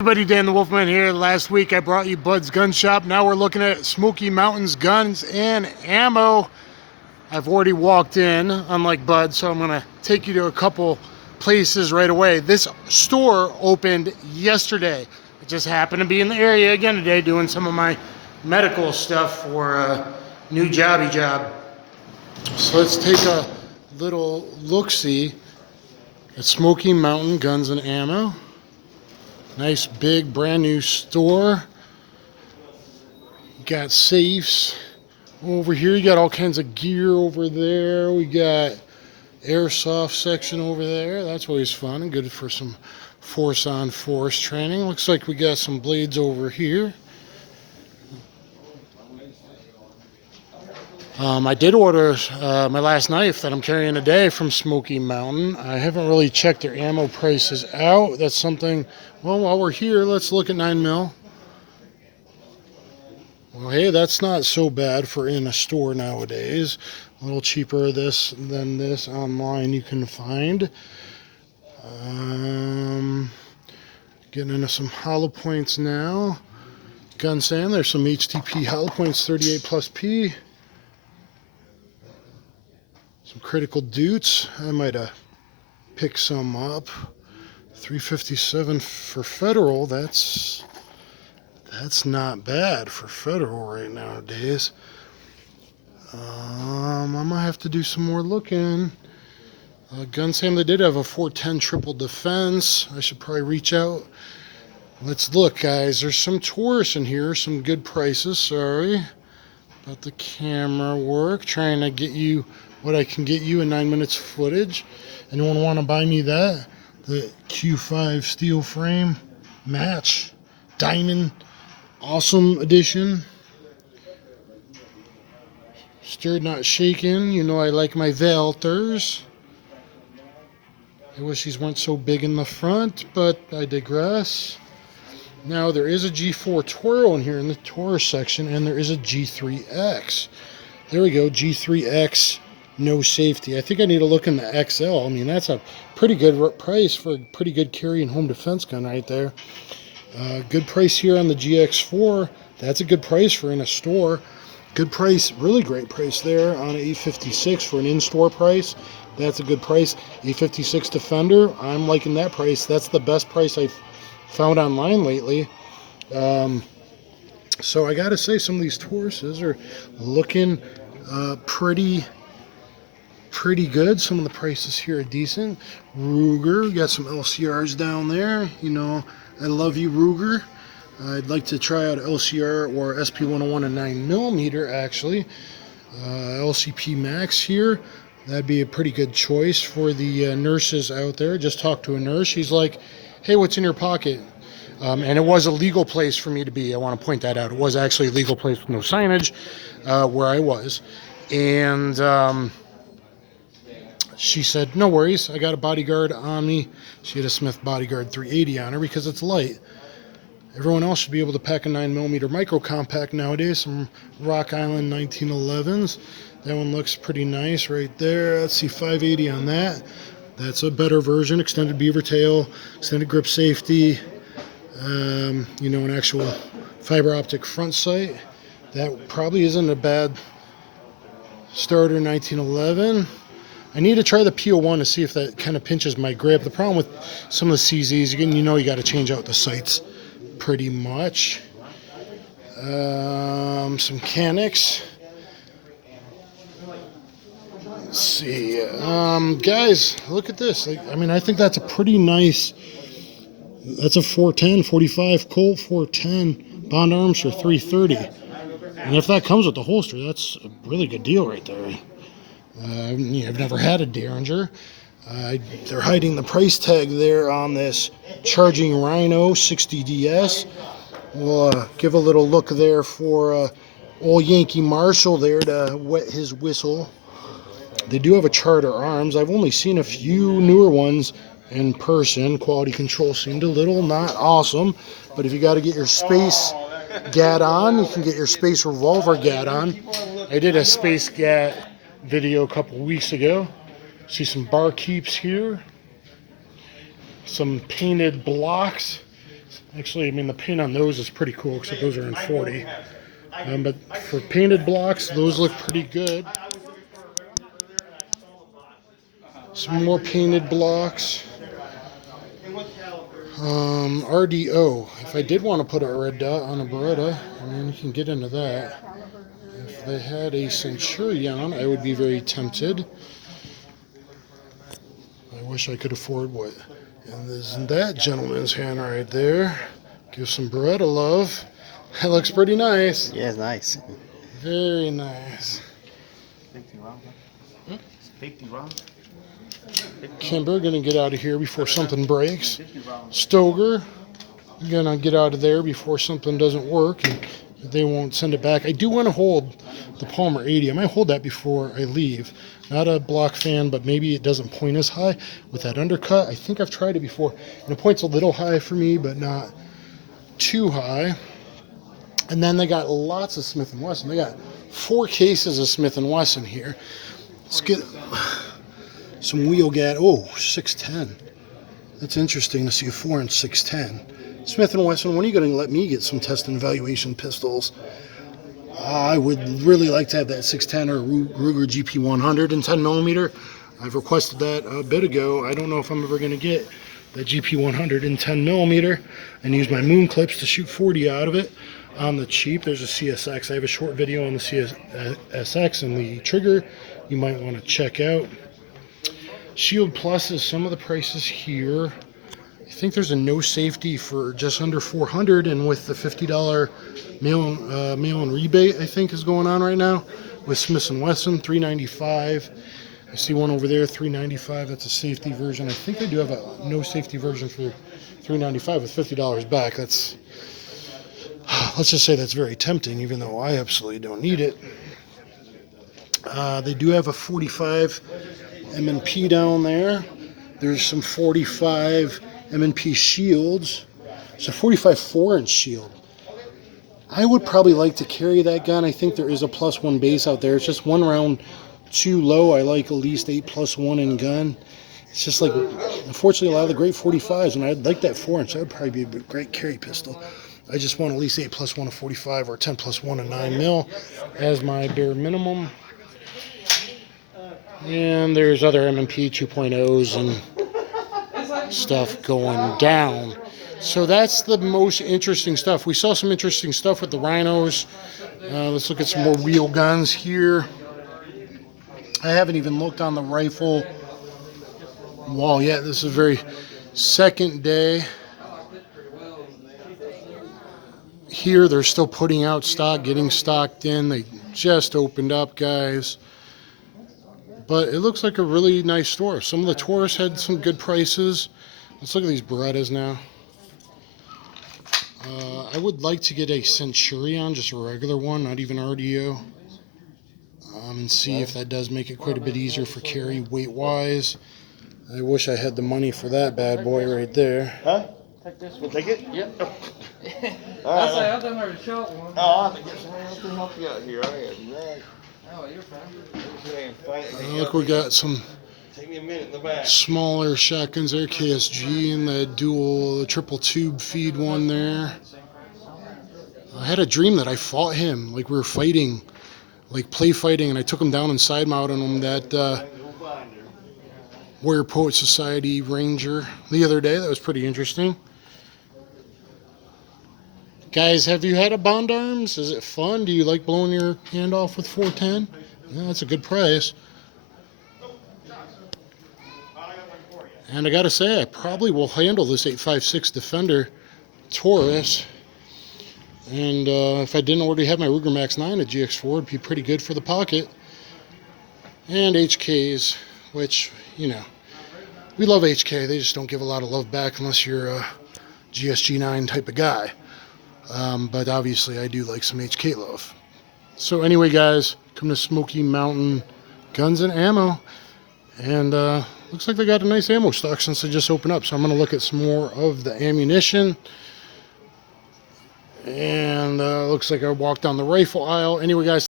Everybody, Dan the Wolfman here. Last week I brought you Bud's Gun Shop. Now we're looking at Smoky Mountains guns and ammo. I've already walked in, unlike Bud, so I'm going to take you to a couple places right away. This store opened yesterday. I just happened to be in the area again today doing some of my medical stuff for a new job. So let's take a little look-see at Smoky Mountain Guns and Ammo. Nice big brand new store. Got safes over here. You got all kinds of gear over there. We got airsoft section over there. That's always fun and good for some force on force training. Looks like we got some blades over here. I did order my last knife that I'm carrying today from Smoky Mountain. I haven't really checked their ammo prices out. That's something, well, while we're here, let's look at 9mm. Well, hey, that's not so bad for in a store nowadays. A little cheaper than this online you can find. Getting into some hollow points now. Gun sand, there's some HTP hollow points, 38 plus P. Some critical dutes. I might have picked some up. 357 for federal. That's not bad for federal right nowadays. I might have to do some more looking. Gun Sam, they did have a 410 triple defense. I should probably reach out. Let's look, guys. There's some Taurus in here. Some good prices. Sorry about the camera work. Trying to get you what I can get you in 9 minutes footage. Anyone want to buy me that? The Q5 steel frame match diamond awesome edition. Stirred not shaken. You know I like my Walthers. I wish these weren't so big in the front, but I digress. Now there is a G4 Toro in here in the Taurus section, and there is a G3x. There we go, G3x. No safety. I think I need to look in the XL. I mean, that's a pretty good price for a pretty good carry and home defense gun right there. Good price here on the GX4. That's a good price for in a store. Good price, really great price there on an 856 for an in-store price. That's a good price. 856 Defender, I'm liking that price. That's the best price I've found online lately. So I got to say, some of these Tauruses are looking pretty good. Some of the prices here are decent. Ruger, got some LCRs down there. You know, I love you, Ruger. I'd like to try out LCR or SP101 and 9mm actually. LCP Max here. That'd be a pretty good choice for the nurses out there. Just talked to a nurse. She's like, hey, what's in your pocket? And it was a legal place for me to be. I want to point that out. It was actually a legal place with no signage where I was. And she said, no worries, I got a bodyguard on me. She had a Smith Bodyguard 380 on her because it's light. Everyone else should be able to pack a 9mm micro compact nowadays. Some Rock Island 1911s. That one looks pretty nice right there. Let's see, 580 on that. That's a better version. Extended beaver tail, extended grip safety. You know, an actual fiber optic front sight. That probably isn't a bad starter 1911. I need to try the PO1 to see if that kind of pinches my grip. The problem with some of the CZs, again, you know you got to change out the sights pretty much. Some canicks. Let's see. Guys, look at this. I mean, I think that's a pretty nice, that's a 410, 45 Colt 410 Bond Arms for 330. And if that comes with the holster, that's a really good deal right there. I've never had a Derringer. They're hiding the price tag there on this charging Rhino 60DS. We'll give a little look there for old Yankee Marshal there to wet his whistle. They do have a Charter Arms. I've only seen a few newer ones in person. Quality control seemed a little not awesome, but if you got to get your space gat on, you can get your space revolver gat on. I did a space gat video a couple weeks ago. See some bar keeps here, some painted blocks. Actually, I mean, the paint on those is pretty cool, except those are in 40. But for painted blocks, those look pretty good. Some more painted blocks. RDO. If I did want to put a red dot on a Beretta, I mean, you can get into that. If they had a Centurion, I would be very tempted. I wish I could afford what. And isn't that gentleman's hand right there? Give some Beretta love. That looks pretty nice. Yeah, it's nice. Very nice. 50 rounds. 50 rounds. Kimber gonna get out of here before something breaks. Stoger gonna get out of there before something doesn't work and they won't send it back. I do want to hold the Palmer 80. I might hold that before I leave. Not a block fan, but maybe it doesn't point as high with that undercut. I think I've tried it before, and it points a little high for me, but not too high. And then they got lots of Smith & Wesson. They got 4 cases of Smith & Wesson here. Let's get some wheel gat. Oh, 610. That's interesting to see a 4-inch 610. Smith & Wesson, when are you going to let me get some test and evaluation pistols? I would really like to have that 610 or Ruger GP100 in 10mm. I've requested that a bit ago. I don't know if I'm ever going to get that GP100 in 10mm and use my moon clips to shoot 40 out of it on the cheap. There's a CSX. I have a short video on the CSX and the trigger you might want to check out. Shield Plus is some of the prices here. I think there's a no safety for just under $400, and with the $50 mail-in rebate, I think is going on right now with Smith & Wesson, $395. I see one over there, $395. That's a safety version. I think they do have a no safety version for $395 with $50 back. That's, let's just say that's very tempting, even though I absolutely don't need it. They do have a 45 M&P down there. There's some 45 M&P shields. It's a 45 4-inch shield. I would probably like to carry that gun. I think there is a +1 base out there. It's just one round too low. I like at least 8 +1 in gun. It's just like, unfortunately, a lot of the great 45s, and I'd like that 4-inch. That would probably be a great carry pistol. I just want at least 8 +1 of 45 or 10 +1 of 9mm as my bare minimum. And there's other M&P 2.0s and stuff going down. So that's the most interesting stuff. We saw some interesting stuff with the Rhinos. Let's look at some more wheel guns here. I haven't even looked on the rifle wall yet. This is a very second day. Here they're still putting out stock, getting stocked in. They just opened up, guys. But it looks like a really nice store. Some of the Taurus had some good prices. Let's look at these Berettas now. I would like to get a Centurion, just a regular one, not even RDO. And see if that does make it quite a bit easier for carry weight-wise. I wish I had the money for that bad boy right there. Huh? Take this. We'll take it? Yep. All right. I'll done a short one. Oh, I have to get somebody else to help you out here. I am right. Oh, you're fine. Look, we got some Take me a minute in the back. smaller shotguns there, KSG, and the triple tube feed one there. I had a dream that I fought him, like we were fighting, like play fighting, and I took him down and side mounted him, that Warrior Poet Society Ranger the other day. That was pretty interesting. Guys, have you had a Bond Arms? Is it fun? Do you like blowing your hand off with 410? Yeah, that's a good price. And I gotta say, I probably will handle this 8.56 Defender Taurus. And if I didn't already have my Ruger Max 9 at GX4, it'd be pretty good for the pocket. And HKs, which, you know, we love HK. They just don't give a lot of love back unless you're a GSG9 type of guy. But obviously, I do like some HK love. So anyway, guys, come to Smoky Mountain Guns and Ammo. And looks like they got a nice ammo stock since they just opened up. So I'm going to look at some more of the ammunition. And looks like I walked down the rifle aisle. Anyway, guys.